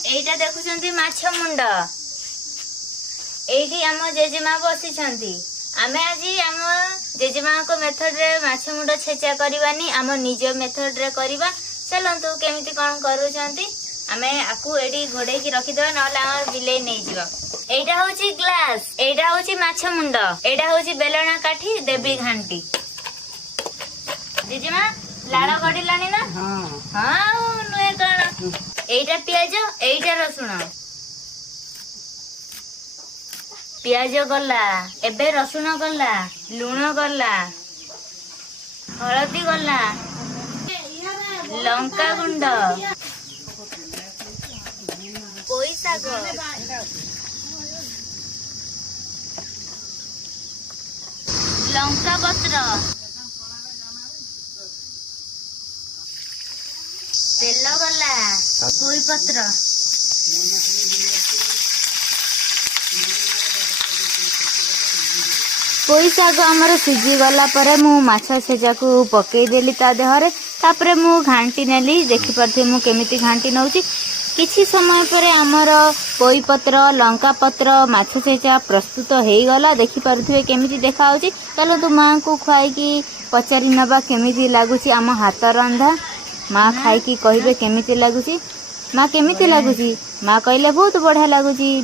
एटा देखुछंती माछ मुंड एठी आम जेजेमा बसिछंती। आमे आज आम जेजेमा को मेथड रे माछ मुंड छेचा करबानी आम निज मेथड रे करबा। चलंतु केमिति कोन करूछंती आमे आकु एडी घोड़े की रखि देबा नले हमर बिलेई नै जिवो। एटा होची ग्लास, एटा होची माछ मुंड, एटा होची बेलना काठी देबी घांटी। जेजेमा लाड़ गडिलानी ना? हां हां नुए कण एटा पियाज एटा रसुण पियाज गला एबे रसुण गला लुण गला हलदी गला लंका गुंड पोई शाग लंका पत्र तेल गला पोई पत्र पोई शाग आमर सिझी गला परे मु माछ सेजा को पकई देली ता देहरे तापरे मु घांटी नेली। देखि परथे मु केमिति घांटी नउची। किछि समय परे आमर पोई पत्र लंका पत्र माछ सेजा प्रस्तुत हेई गला। देखि परथे केमिति देखा होची। चलो तू मां को खुआई की पचारि नबा केमिति लागुची आम हाथ रंधा। माँ खाई की कहिबे केमिति लागुची। माँ केमिति लागुची? माँ कहले बहुत बढ़िया लागुची।